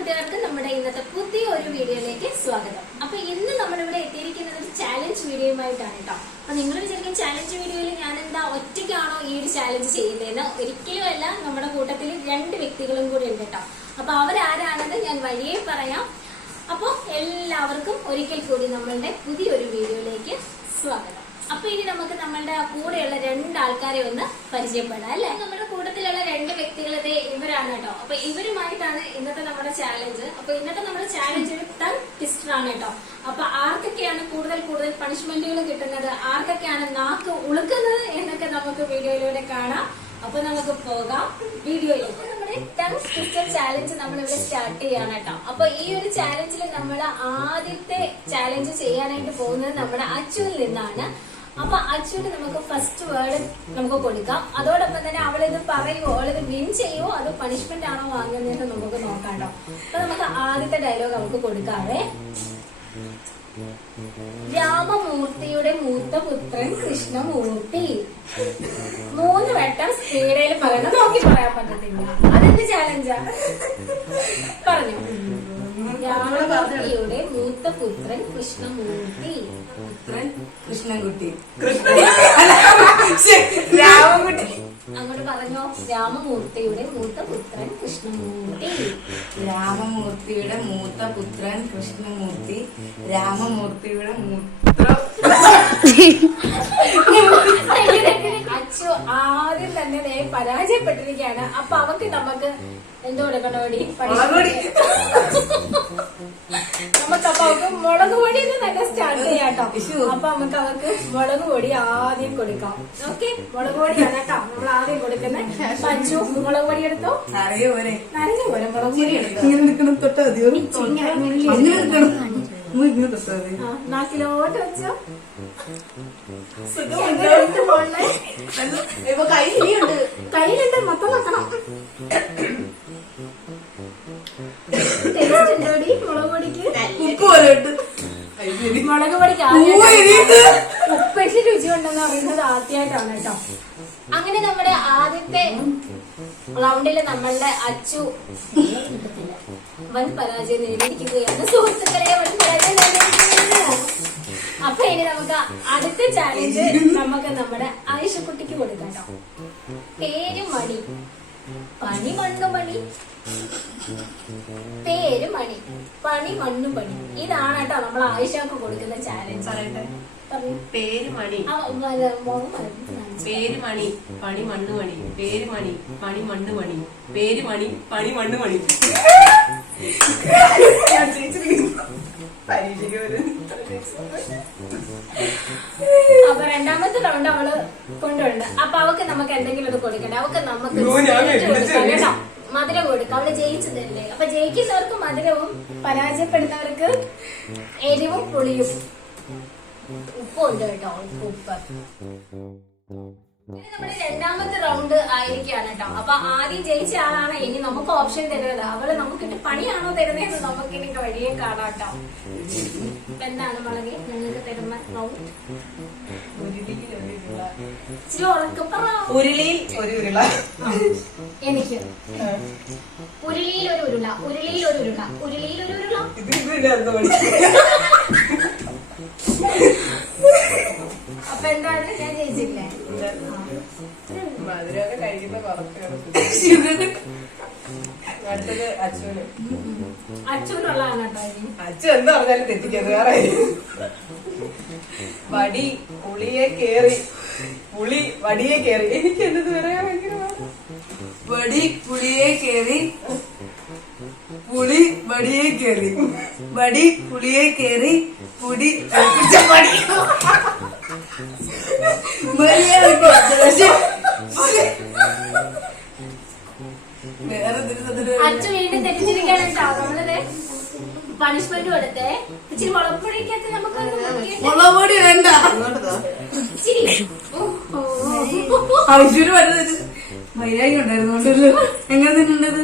കൂട്ടുകാർക്ക് നമ്മുടെ ഇന്നത്തെ പുതിയ ഒരു വീഡിയോയിലേക്ക് സ്വാഗതം. അപ്പൊ ഇന്ന് നമ്മളിവിടെ എത്തിയിരിക്കുന്നത് ഒരു ചാലഞ്ച് വീഡിയോയുമായിട്ടാണ് കേട്ടോ. അപ്പൊ നിങ്ങൾ വിചാരിക്കും ചാലഞ്ച് വീഡിയോയിൽ ഞാൻ എന്താ ഒറ്റയ്ക്കാണോ ഈ ഒരു ചാലഞ്ച് ചെയ്യുന്നതെന്ന്? ഒരിക്കലും അല്ല നമ്മുടെ കൂട്ടത്തിൽ രണ്ട് വ്യക്തികളും കൂടി ഉണ്ട് കേട്ടോ. അപ്പൊ അവരാരാണെന്ന് ഞാൻ വഴിയേ പറയാം. അപ്പോൾ എല്ലാവർക്കും ഒരിക്കൽ കൂടി നമ്മളുടെ പുതിയൊരു വീഡിയോയിലേക്ക് സ്വാഗതം. അപ്പൊ ഇനി നമുക്ക് നമ്മളുടെ കൂടെയുള്ള രണ്ട് ആൾക്കാരെ ഒന്ന് പരിചയപ്പെടാം അല്ലെ? നമ്മുടെ കൂട്ടത്തിലുള്ള രണ്ട് വ്യക്തികൾ ഇവരാണ് കേട്ടോ. അപ്പൊ ഇവരുമായിട്ടാണ് ഇന്നത്തെ നമ്മുടെ ചാലഞ്ച് അപ്പൊ ഇന്നത്തെ നമ്മുടെ ചാലഞ്ച് ഒരു ടൺ ടിസ്റ്റർ ആണ് കേട്ടോ. അപ്പൊ ആർക്കൊക്കെയാണ് കൂടുതൽ കൂടുതൽ പണിഷ്മെന്റുകൾ കിട്ടുന്നത്? ആർക്കൊക്കെയാണ് നാക്ക് ഉളുക്കുന്നത് എന്നൊക്കെ നമുക്ക് വീഡിയോയിലൂടെ കാണാം. അപ്പൊ നമുക്ക് പോകാം. വീഡിയോയിലേക്ക്. നമ്മുടെ ടങ് ട്വിസ്റ്റർ ചാലഞ്ച് നമ്മൾ ഇവിടെ സ്റ്റാർട്ട് ചെയ്യാണ് കേട്ടോ. അപ്പൊ ഈ ഒരു ചാലഞ്ചിൽ നമ്മൾ ആദ്യത്തെ ചാലഞ്ച് ചെയ്യാനായിട്ട് പോകുന്നത് നമ്മുടെ അച്ചുവിൽ നിന്നാണ്. അപ്പൊ അച്ചുവിന് നമുക്ക് ഫസ്റ്റ് വേർഡ് നമുക്ക് കൊടുക്കാം. അതോടൊപ്പം തന്നെ അവളിത് പറയുമോ അവളിത് വിൻ ചെയ്യുമോ അതോ പണിഷ്മെന്റ് ആണോ വാങ്ങുന്നതെന്ന് നമുക്ക് നോക്കാണ്ടോ അപ്പൊ നമുക്ക് ആദ്യത്തെ ഡയലോഗ് നമുക്ക് കൊടുക്കാവേ. രാമമൂർത്തിയുടെ മൂത്ത പുത്രൻ കൃഷ്ണമൂർത്തി. മൂന്ന് വട്ടം സ്പീഡയിൽ പറയുന്നത് നോക്കി പറയാൻ പറ്റത്തില്ല. അതെന്ത് ചാലഞ്ചാ പറഞ്ഞു. രാമമൂർത്തിയുടെ മൂത്ത പുത്രൻ കൃഷ്ണമൂർത്തി. പുത്രൻ കൃഷ്ണൻകുട്ടി. രാമൻകുട്ടി. അങ്ങോട്ട് പറഞ്ഞോ. രാമമൂർത്തിയുടെ മൂത്ത പുത്രൻ കൃഷ്ണമൂർത്തി. രാമമൂർത്തിയുടെ മൂത്ത പുത്രൻ കൃഷ്ണമൂർത്തി. രാമമൂർത്തിയുടെ മൂത്ര അച്ചു ആദ്യം തന്നെ നേ പരാജയപ്പെട്ടിരിക്കുകയാണ്. അപ്പൊ അവക്ക് നമുക്ക് എന്തോ മുളകുപൊടി. നമുക്ക് അപ്പൊ അവക്ക് മുളക് പൊടി തന്നെ സ്റ്റാർട്ട് ചെയ്യാട്ടോ. അപ്പൊ നമുക്ക് അവക്ക് മുളക് പൊടി ആദ്യം കൊടുക്കാം. ഓക്കെ? മുളക് പൊടിയാണ് കേട്ടോ. നമ്മൾ ആദ്യം കൊടുക്കുന്നത്. അച്ചു മുളക് പൊടി എടുത്തോ? അറിയോ പോലെ. മുളക് പൊടി എടുത്തു? തൊട്ടാ നാക്കിലോട്ട് വെച്ചോ ഇപ്പൊ കയ്യിലുണ്ട് മൊത്തം വെക്കണം മുളക് പൊടിക്ക്. ഉപ്പിട്ട് രുചി ഉണ്ടെന്ന് പറയുന്നത് ആദ്യമായിട്ടാണ് കേട്ടോ അങ്ങനെ നമ്മുടെ ആദ്യത്തെ റൗണ്ടിൽ നമ്മളുടെ അച്ചു വൻ പരാജയം നേടിയിരിക്കുകയാണ് സുഹൃത്തുക്കളെ ഇനി നമുക്ക് അടുത്ത ചാലഞ്ച് നമുക്ക് നമ്മുടെ ആയിഷക്കുട്ടിക്ക് കൊടുക്കാം കേട്ടോ. പേര് മണി. പണി മണ്ണു പണി പേര് മണി. പണി മണ്ണു പണി ഇതാണ് കേട്ടോ നമ്മൾ ആയിഷക്ക് കൊടുക്കുന്ന ചാലഞ്ച് പറയട്ടെ? പേര് മണി. പേര് മണി. പണി മണ്ണ് മണി. പേര് മണി. പണി മണ്ണ് മണി. പേര് മണി. പണി മണ്ണ് മണി. അപ്പൊ രണ്ടാമത്തെ റൗണ്ട് അവൾ കൊണ്ടുവരുന്നുണ്ട്. അപ്പൊ അവക്ക് നമുക്ക് എന്തെങ്കിലും ഒന്ന് കൊടുക്കണ്ടേ? അവക്ക് നമുക്ക്. കേട്ടോ മധുരം കൊടുക്കും. അവൾ ജയിച്ചതല്ലേ? അപ്പൊ ജയിക്കുന്നവർക്ക് മധുരവും പരാജയപ്പെടുന്നവർക്ക് എരിവും പുളിയും. ഉപ്പും ഉണ്ട് കേട്ടോ ഉപ്പ്. രണ്ടാമത്തെ റൗണ്ട് ആയിരിക്കാണ് കേട്ടോ. അപ്പൊ ആദ്യം ജയിച്ച ആളാണ് ഇനി നമുക്ക് ഓപ്ഷൻ തരുന്നത്. അവൾ നമുക്ക് പണിയാണോ തരുന്നതെന്ന് നമുക്ക് ഇനി വഴിയെ കാണാം കേട്ടോ. എന്താണ് വളരെ നിങ്ങൾക്ക് തരുന്ന റൗണ്ട്. ഇച്ചിരി ഉരുളിയിൽ ഒരു ഉരുള. എനിക്ക്. ഉരുളിയിൽ ഒരു ഉരുള ഉരുളിയിൽ ഒരു ഉരുള ഉരുളിയിൽ ഒരു ഉരുള. മധുരമൊക്കെ കഴിക്കുന്ന കുറച്ച് അടുത്തത് അച്ഛന് അച്ഛനുള്ളതാണ് അച്ഛൻ എന്താ പറഞ്ഞാലും തെറ്റിക്കത് വേറെ. വടി പുളിയെ കേറി. പുളി വടിയെ കേറി. എനിക്ക് എന്നത് പറയാൻ ഭയങ്കര വടി പുളിയെ കേറി. പുളി വടിയെ കേറി. വടി പുളിയെ കേറി. പുടി പടി പക്ഷേ കേട്ടോ. നമ്മളിത് പണിഷ്മെന്റ് കൊടുത്തേ. ഇച്ചിരി മുളപ്പൊടിക്കകത്ത് നമുക്ക് മുളക് പൊടി വേണ്ട. ഇച്ചിരി. ഓ, ആവശ്യം വരുന്നത് മര്യാദ ഉണ്ടായിരുന്നു. എങ്ങനെ തിന്നുണ്ടത്?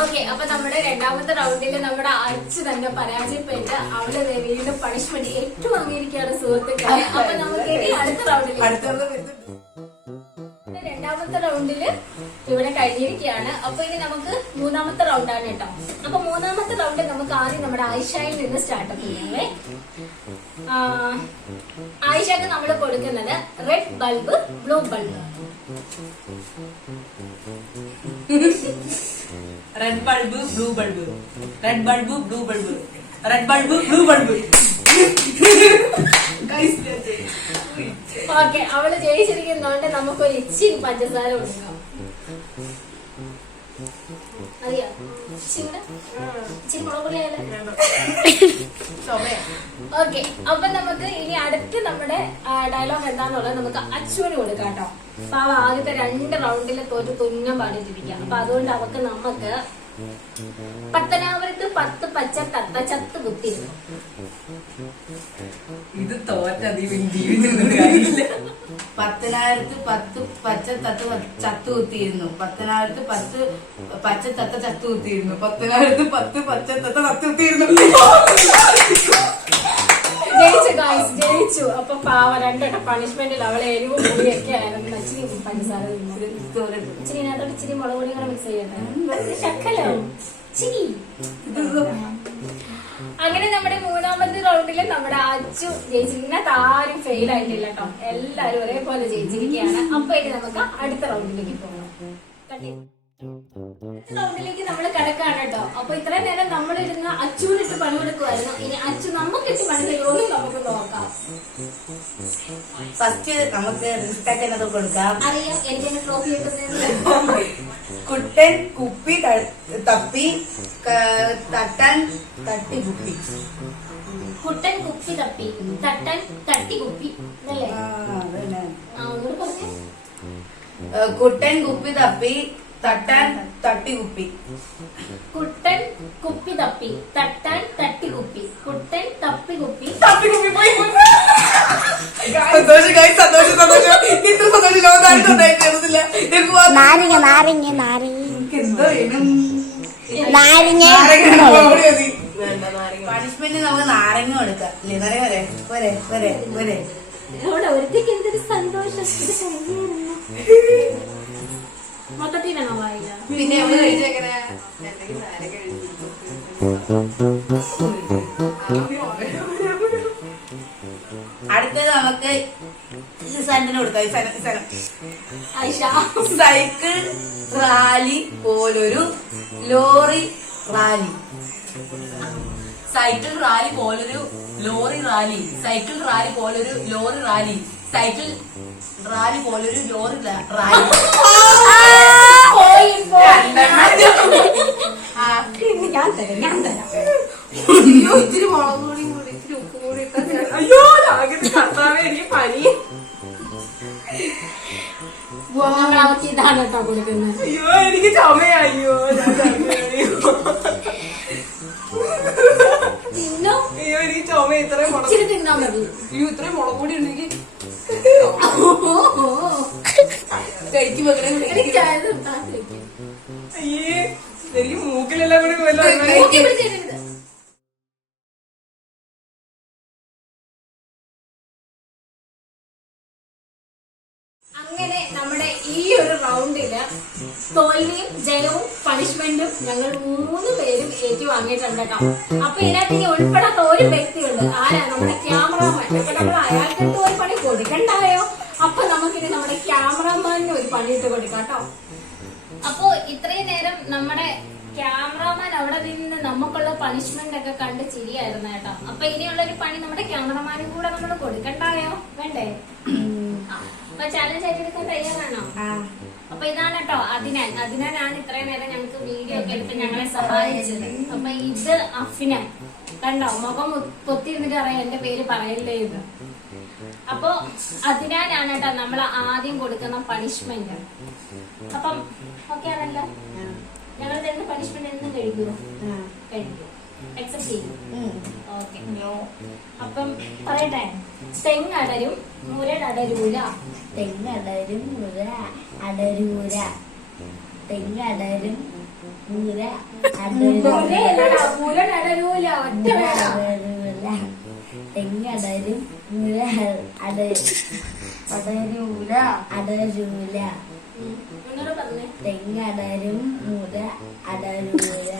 ഓക്കെ അപ്പൊ നമ്മുടെ രണ്ടാമത്തെ റൗണ്ടിൽ നമ്മുടെ അച്ഛൻ തന്നെ പരാജയപ്പെട്ട് അവളെ വീണ്ടും പണിഷ്മെന്റ് ഏറ്റവും അംഗീകരിക്കുകയാണ് സുഹൃത്തുക്കളെ അപ്പൊ നമുക്ക് ഇനി അടുത്ത റൗണ്ടിൽ രണ്ടാമത്തെ റൗണ്ടിൽ ഇവിടെ കഴിഞ്ഞിരിക്കുകയാണ്. അപ്പൊ ഇനി നമുക്ക് മൂന്നാമത്തെ റൗണ്ടാണ് കേട്ടോ. അപ്പൊ മൂന്നാമത്തെ റൗണ്ട് നമുക്ക് ആദ്യം നമ്മുടെ ആയിഷയിൽ നിന്ന് സ്റ്റാർട്ടപ്പ് ചെയ്യാമേ ആയിഷക്ക് നമ്മൾ കൊടുക്കുന്നത് red bulb blue bulb red bulb blue bulb red bulb blue bulb red bulb blue bulb okay അവൾ ജയിച്ചിരിക്കുന്നോണ്ട് പഞ്ചസാര കൊടുക്കാം. അറിയാ? ഇച്ചിരി ആയാലോ? ഓക്കെ അപ്പൊ നമുക്ക് ഇനി അടുത്ത് നമ്മുടെ ഡയലോഗ് എന്താന്നുള്ളത് നമുക്ക് അച്ചുവിന് കൊടുക്കാം കേട്ടോ. അപ്പൊ ആദ്യത്തെ രണ്ട് റൗണ്ടിൽ തോറ്റ് തുന്നം പാടിയിട്ടിരിക്കാം അപ്പൊ അതുകൊണ്ട് അവക്ക് നമുക്ക് പത്തനാപുരത്ത് പത്ത് പച്ച തത്ത ചത്ത് കുത്തിരുന്നു ഇത് തോറ്റില്ല പത്തനായിരത്ത് പത്ത് പച്ച തത്ത് ചത്ത് കുത്തിയിരുന്നു. പത്തനായിരത്ത് പത്ത് പച്ച തത്ത ചത്ത് കുത്തിയിരുന്നു. പത്തനായിരത്ത് പത്ത് പച്ച തത്ത ചത്ത് കുത്തിയിരുന്നു. ജയിച്ചു ഗായ്സ് ജയിച്ചു. അപ്പൊ പാവ രണ്ടെണ്ണം പണിഷ്മെന്റിൽ അവളെ എരിവും കൂടിയൊക്കെ പഞ്ചസാര. ഇച്ചിരി ഇതിനകത്തോട്ട് ഇച്ചിരി മുളക് പൊടി കൂടെ മിക്സ് ചെയ്യട്ടെ ശക്കലോ ഇച്ചിരി അങ്ങനെ നമ്മുടെ മൂന്നാമത്തെ റൗണ്ടിൽ നമ്മുടെ അച്ചു ജയിച്ചിരിക്കുന്ന ആരും ഫെയിൽ ആയിട്ടില്ല കേട്ടോ. എല്ലാരും ഒരേപോലെ ജയിച്ചിരിക്കുകയാണ്. അപ്പൊ ഇനി നമുക്ക് അടുത്ത റൗണ്ടിലേക്ക് പോകാം. കട്ടി. റൗണ്ടിലേക്ക് നമ്മൾ കിടക്കാണ് കേട്ടോ. അപ്പൊ ഇത്രയും നേരം നമ്മൾ ഇരുന്ന് അച്ചുവിനിട്ട് പണിയെടുക്കുമായിരുന്നു ഇനി അച്ചു നമുക്കിട്ട് പണി തരുമോ നമുക്ക് നോക്കാം. ഫസ്റ്റ് നമുക്ക് റിസ്ക് കൊടുക്കാം? അറിയാം. എനിക്ക് ട്രോഫി കുട്ടൻ കുപ്പി തപ്പി തട്ടൻ തട്ടി കുപ്പി കുട്ടൻ കുപ്പി തപ്പി. തട്ടൻ തട്ടി കുപ്പി അതന്നെ. ആ ഒന്നുകൂടെ കുട്ടൻ കുപ്പി തപ്പി തട്ടാൻ തട്ടി കുപ്പി. കുട്ടൻ കുപ്പി തപ്പി. തട്ടാൻ തട്ടി കുപ്പി. കുട്ടൻ തപ്പി കുപ്പി. സന്തോഷം guys, സന്തോഷം സന്തോഷം. ഇത്ര സന്തോഷം ലോകത്താരും ഉണ്ടായിരുന്നില്ല നാരങ്ങ നാരങ്ങ നാരങ്ങ. എന്തോ നാരങ്ങ. പണിഷ്മെന്റ് നമുക്ക് നാരങ്ങ കൊടുക്കാം വരെ വരെ വരെ വരെ അവിടെ ഒരുത്തേക്ക് എന്തൊരു സന്തോഷം. മൊത്തത്തിലാണോ വായില്ല പിന്നെ നമ്മൾ കഴിച്ചേക്കണേ അടുത്തത് നമുക്ക് ഈ സാധനത്തിന് കൊടുക്കാം ഈ സാധനം ഈ സാധനം. ആയിഷ സൈക്കിൾ റാലി പോലൊരു ലോറി റാലി. സൈക്കിൾ റാലി പോലൊരു ലോറി റാലി. സൈക്കിൾ റാലി പോലൊരു ലോറി റാലി. സൈക്കിൾ റാലി പോലൊരു ലോറി റാ- റാലി. ഞാൻ തരാം ഞാൻ തരാം. അയ്യോ ഇത്തിരി മുളക് പൊടി കൂടി ഇച്ചിരി ഉപ്പ് കൂടി അയ്യോ കർത്താവേ എനിക്ക് പനി. ഇതാണ് കേട്ടോ കൊടുക്കുന്നത് അയ്യോ എനിക്ക് ചുമയാ അയ്യോ. ഇത്രയും മുളക് പൊടി ഉണ്ടെങ്കിൽ കഴിക്കും മകളെ. അയ്യേ എനിക്ക് മൂക്കിലെല്ലാം കൂടി. അങ്ങനെ നമ്മുടെ ഈ ഒരു റൗണ്ടിൽ തോൽവിയും ജയവും പണിഷ്മെന്റും ഞങ്ങൾ മൂന്ന് പേരും ഏറ്റുവാങ്ങിയിട്ടുണ്ട് കേട്ടോ. അപ്പൊ ഇതിനകത്ത് ഈ ഉൾപ്പെടാത്ത ഒരു വ്യക്തിയുണ്ട്. ആരാ? നമ്മുടെ ക്യാമറമാൻ അപ്പൊ നമ്മൾ അയാൾക്ക് ഒരു പണി കൊടുക്കണ്ടായോ? അപ്പൊ നമുക്കിനി നമ്മുടെ ക്യാമറമാനിന് ഒരു പണി ഇട്ട് കൊടുക്കാം കേട്ടോ. അപ്പോ ഇത്രയും നേരം നമ്മുടെ ക്യാമറമാൻ അവിടെ നിന്ന് നമുക്കുള്ള പണിഷ്മെന്റ് ഒക്കെ കണ്ട് ചിരിയായിരുന്നു കേട്ടോ. അപ്പൊ ഇനിയുള്ള ഒരു പണി നമ്മുടെ ക്യാമറമാനും കൂടെ നമ്മൾ കൊടുക്കണ്ടായോ? വേണ്ടേ? അപ്പൊ ചാലഞ്ച് ഏറ്റെടുക്കാൻ തയ്യാറാണോ? അപ്പൊ ഇതാണ് കേട്ടോ അതിനാൻ അതിനാലാണ് ഇത്രയും നേരം ഞങ്ങൾക്ക് വീഡിയോ ഒക്കെ എടുത്ത് ഞങ്ങളെ സഹായിച്ചത്. അപ്പൊ ഇത് അഫിനാൻ കണ്ടോ? മുഖം പൊത്തിരുന്നിട്ട് അറിയാം എന്റെ പേര് പറയല്ലേ ഇത്? അപ്പൊ അതിനാലാണ് കേട്ടോ നമ്മൾ ആദ്യം കൊടുക്കുന്ന പണിഷ്മെന്റ് അപ്പം ഓക്കെ ആണല്ലോ? ഞങ്ങൾ തരുന്ന പണിഷ്മെന്റ് എന്നും കഴിക്കുമോ കഴിക്കും. അക്സെപ്റ്റ് ചെയ്യും. ഓക്കെ അപ്പം പറയട്ടെ. തെങ്ങടരും മുരടരൂല തെങ്ങടരും മുര അടരൂര തെങ്ങടരും മുര മുരയല്ലടാ, മുരടരൂല ഒറ്റ വേണം അടരൂര തെങ്ങടരും മുര അട പടരൂല അടരൂല ഒന്നുകൂടെ അടരും മുര അടരൂര.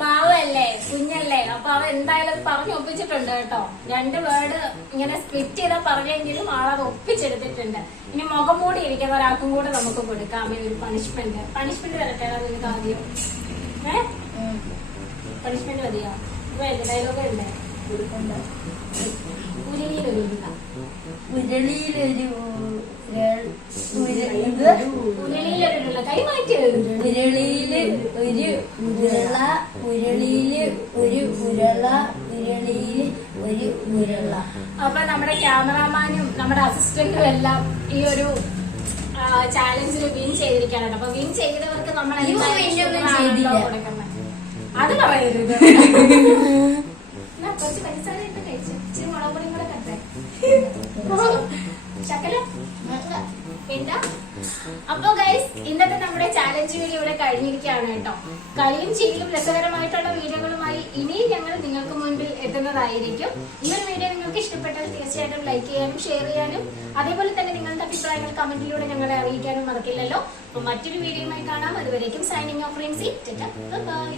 പാവല്ലേ കുഞ്ഞല്ലേ. അപ്പൊ അവ എന്തായാലും പറഞ്ഞു ഒപ്പിച്ചിട്ടുണ്ട് കേട്ടോ. രണ്ട് വേർഡ് ഇങ്ങനെ സ്പ്ലിറ്റ് ചെയ്താ പറഞ്ഞെങ്കിലും ആളത് ഒപ്പിച്ചെടുത്തിട്ടുണ്ട്. ഇനി മുഖം മൂടി ഇരിക്കുന്ന ഒരാൾക്കും കൂടെ നമുക്ക് കൊടുക്കാം. അമ്മ ഒരു പണിഷ്മെന്റ് പണിഷ്മെന്റ് വരട്ടെ നിനക്ക് ആദ്യം. ഏ? പണിഷ്മെന്റ് മതിയോ? ഡയലോഗ് ഉണ്ട് ഉരുള ഉരുളിയിലൊരു ഉരുളിയിൽ ഒരു ഉരുള ഉരുളിയിൽ ഒരു ഉരുള ഉരുളിയിൽ ഒരു ഉരുള. അപ്പൊ നമ്മുടെ ക്യാമറാമാനും നമ്മുടെ അസിസ്റ്റന്റും എല്ലാം ഈ ഒരു ചാലഞ്ചിൽ വിൻ ചെയ്തിരിക്കാനാണ് അപ്പൊ വിൻ ചെയ്തവർക്ക് നമ്മൾ. അത് പറയരുത്. കുറച്ച് പഞ്ചസാര പിന്നെ അപ്പൊ ഗൈസ് ഇന്നത്തെ നമ്മുടെ ചാലഞ്ച് വീഡിയോ ഇവിടെ കഴിഞ്ഞിരിക്കുകയാണ് കേട്ടോ. കളിയും ചിരിയും രസകരമായിട്ടുള്ള വീഡിയോകളുമായി ഇനിയും ഞങ്ങൾ നിങ്ങൾക്ക് മുൻപിൽ എത്തുന്നതായിരിക്കും. ഈ ഒരു വീഡിയോ നിങ്ങൾക്ക് ഇഷ്ടപ്പെട്ടാൽ തീർച്ചയായിട്ടും ലൈക്ക് ചെയ്യാനും ഷെയർ ചെയ്യാനും അതേപോലെ തന്നെ നിങ്ങളുടെ അഭിപ്രായങ്ങൾ കമന്റിലൂടെ ഞങ്ങളെ അറിയിക്കാനും മറക്കില്ലല്ലോ. അപ്പൊ മറ്റൊരു വീഡിയോയുമായി കാണാം. അതുവരേക്കും സൈനിങ് ഓഫ് റിൻസി ബൈ